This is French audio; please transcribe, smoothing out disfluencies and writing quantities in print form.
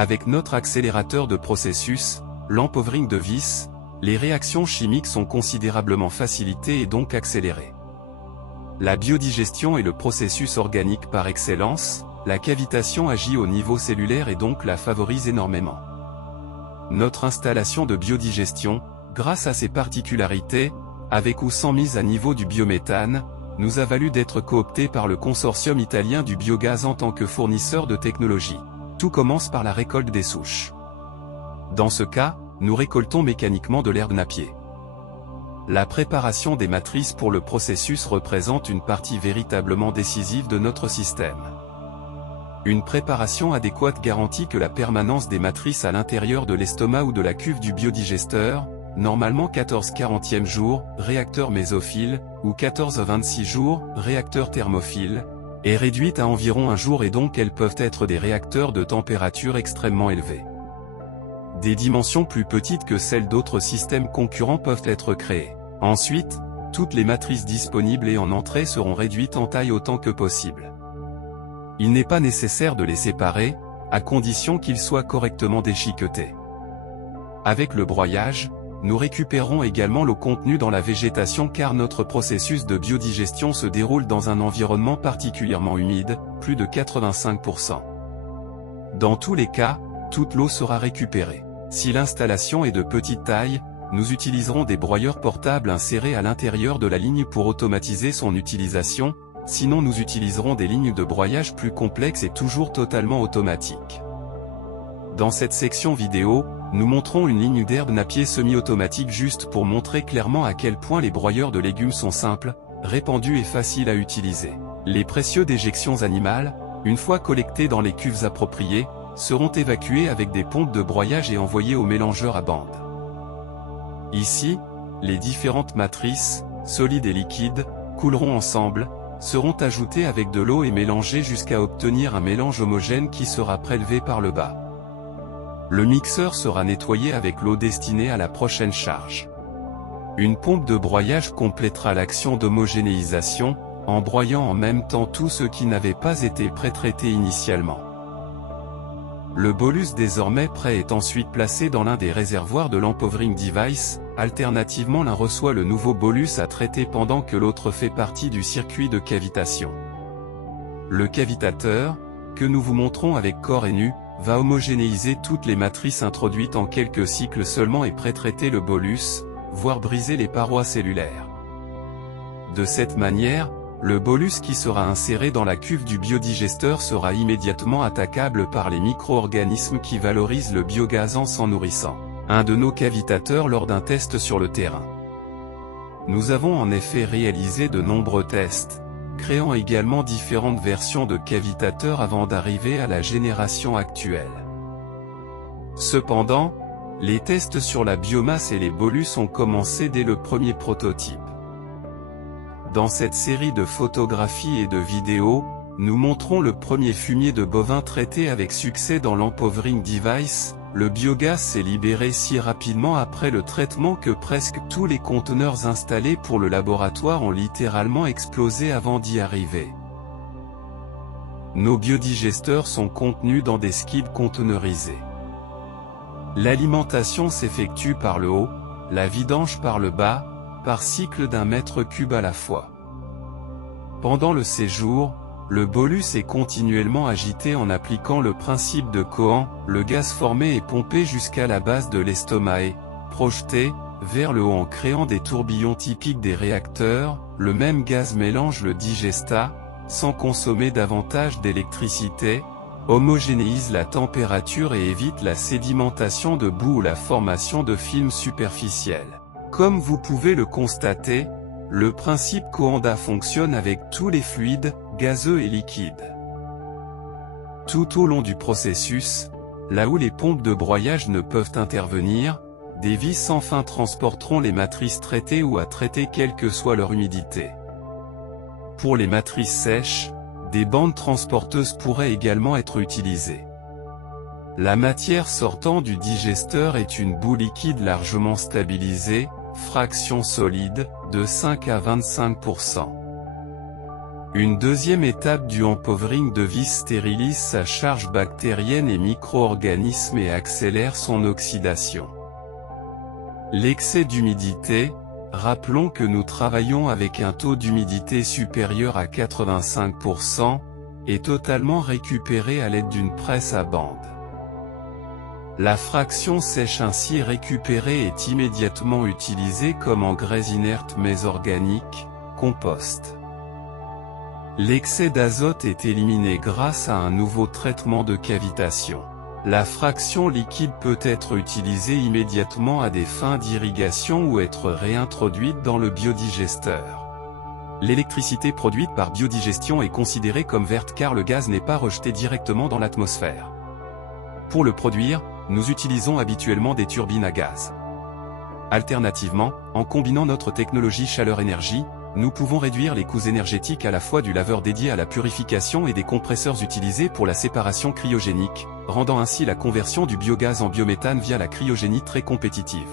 Avec notre accélérateur de processus, l'empowering de vis, les réactions chimiques sont considérablement facilitées et donc accélérées. La biodigestion est le processus organique par excellence, la cavitation agit au niveau cellulaire et donc la favorise énormément. Notre installation de biodigestion, grâce à ses particularités, avec ou sans mise à niveau du biométhane, nous a valu d'être coopté par le consortium italien du biogaz en tant que fournisseur de technologie. Tout commence par la récolte des souches. Dans ce cas, nous récoltons mécaniquement de l'herbe napier. La préparation des matrices pour le processus représente une partie véritablement décisive de notre système. Une préparation adéquate garantit que la permanence des matrices à l'intérieur de l'estomac ou de la cuve du biodigesteur, normalement 14-40e jour, réacteur mésophile, ou 14-26 jours, réacteur thermophile, est réduite à environ un jour et donc elles peuvent être des réacteurs de température extrêmement élevée. Des dimensions plus petites que celles d'autres systèmes concurrents peuvent être créées. Ensuite, toutes les matrices disponibles et en entrée seront réduites en taille autant que possible. Il n'est pas nécessaire de les séparer, à condition qu'ils soient correctement déchiquetés. Avec le broyage, nous récupérons également l'eau contenue dans la végétation car notre processus de biodigestion se déroule dans un environnement particulièrement humide, plus de 85%. Dans tous les cas, toute l'eau sera récupérée. Si l'installation est de petite taille, nous utiliserons des broyeurs portables insérés à l'intérieur de la ligne pour automatiser son utilisation, sinon nous utiliserons des lignes de broyage plus complexes et toujours totalement automatiques. Dans cette section vidéo, nous montrons une ligne d'herbe napier semi-automatique juste pour montrer clairement à quel point les broyeurs de légumes sont simples, répandus et faciles à utiliser. Les précieux déjections animales, une fois collectées dans les cuves appropriées, seront évacués avec des pompes de broyage et envoyés au mélangeur à bande. Ici, les différentes matrices, solides et liquides, couleront ensemble, seront ajoutées avec de l'eau et mélangées jusqu'à obtenir un mélange homogène qui sera prélevé par le bas. Le mixeur sera nettoyé avec l'eau destinée à la prochaine charge. Une pompe de broyage complétera l'action d'homogénéisation, en broyant en même temps tout ce qui n'avait pas été pré-traité initialement. Le bolus désormais prêt est ensuite placé dans l'un des réservoirs de l'empowering device, alternativement l'un reçoit le nouveau bolus à traiter pendant que l'autre fait partie du circuit de cavitation. Le cavitateur, que nous vous montrons avec corps et nu, va homogénéiser toutes les matrices introduites en quelques cycles seulement et pré-traiter le bolus, voire briser les parois cellulaires. De cette manière, le bolus qui sera inséré dans la cuve du biodigesteur sera immédiatement attaquable par les micro-organismes qui valorisent le biogaz en s'en nourrissant. Un de nos cavitateurs lors d'un test sur le terrain. Nous avons en effet réalisé de nombreux tests, créant également différentes versions de cavitateurs avant d'arriver à la génération actuelle. Cependant, les tests sur la biomasse et les bolus ont commencé dès le premier prototype. Dans cette série de photographies et de vidéos, nous montrons le premier fumier de bovin traité avec succès dans l'empowering device. Le biogaz s'est libéré si rapidement après le traitement que presque tous les conteneurs installés pour le laboratoire ont littéralement explosé avant d'y arriver. Nos biodigesteurs sont contenus dans des skids conteneurisés. L'alimentation s'effectue par le haut, la vidange par le bas, par cycle d'1 mètre cube à la fois. Pendant le séjour, le bolus est continuellement agité en appliquant le principe de Cohen, le gaz formé est pompé jusqu'à la base de l'estomac et, projeté, vers le haut en créant des tourbillons typiques des réacteurs, le même gaz mélange le digestat, sans consommer davantage d'électricité, homogénéise la température et évite la sédimentation de boue ou la formation de films superficiels. Comme vous pouvez le constater, le principe Coanda fonctionne avec tous les fluides, gazeux et liquides. Tout au long du processus, là où les pompes de broyage ne peuvent intervenir, des vis sans fin transporteront les matrices traitées ou à traiter quelle que soit leur humidité. Pour les matrices sèches, des bandes transporteuses pourraient également être utilisées. La matière sortant du digesteur est une boue liquide largement stabilisée, fraction solide, de 5 à 25%. Une deuxième étape du empowering de vis stérilise sa charge bactérienne et micro-organismes et accélère son oxydation. L'excès d'humidité, rappelons que nous travaillons avec un taux d'humidité supérieur à 85%, est totalement récupéré à l'aide d'une presse à bande. La fraction sèche ainsi récupérée est immédiatement utilisée comme engrais inerte mais organique, compost. L'excès d'azote est éliminé grâce à un nouveau traitement de cavitation. La fraction liquide peut être utilisée immédiatement à des fins d'irrigation ou être réintroduite dans le biodigesteur. L'électricité produite par biodigestion est considérée comme verte car le gaz n'est pas rejeté directement dans l'atmosphère. Pour le produire, nous utilisons habituellement des turbines à gaz. Alternativement, en combinant notre technologie chaleur-énergie, nous pouvons réduire les coûts énergétiques à la fois du laveur dédié à la purification et des compresseurs utilisés pour la séparation cryogénique, rendant ainsi la conversion du biogaz en biométhane via la cryogénie très compétitive.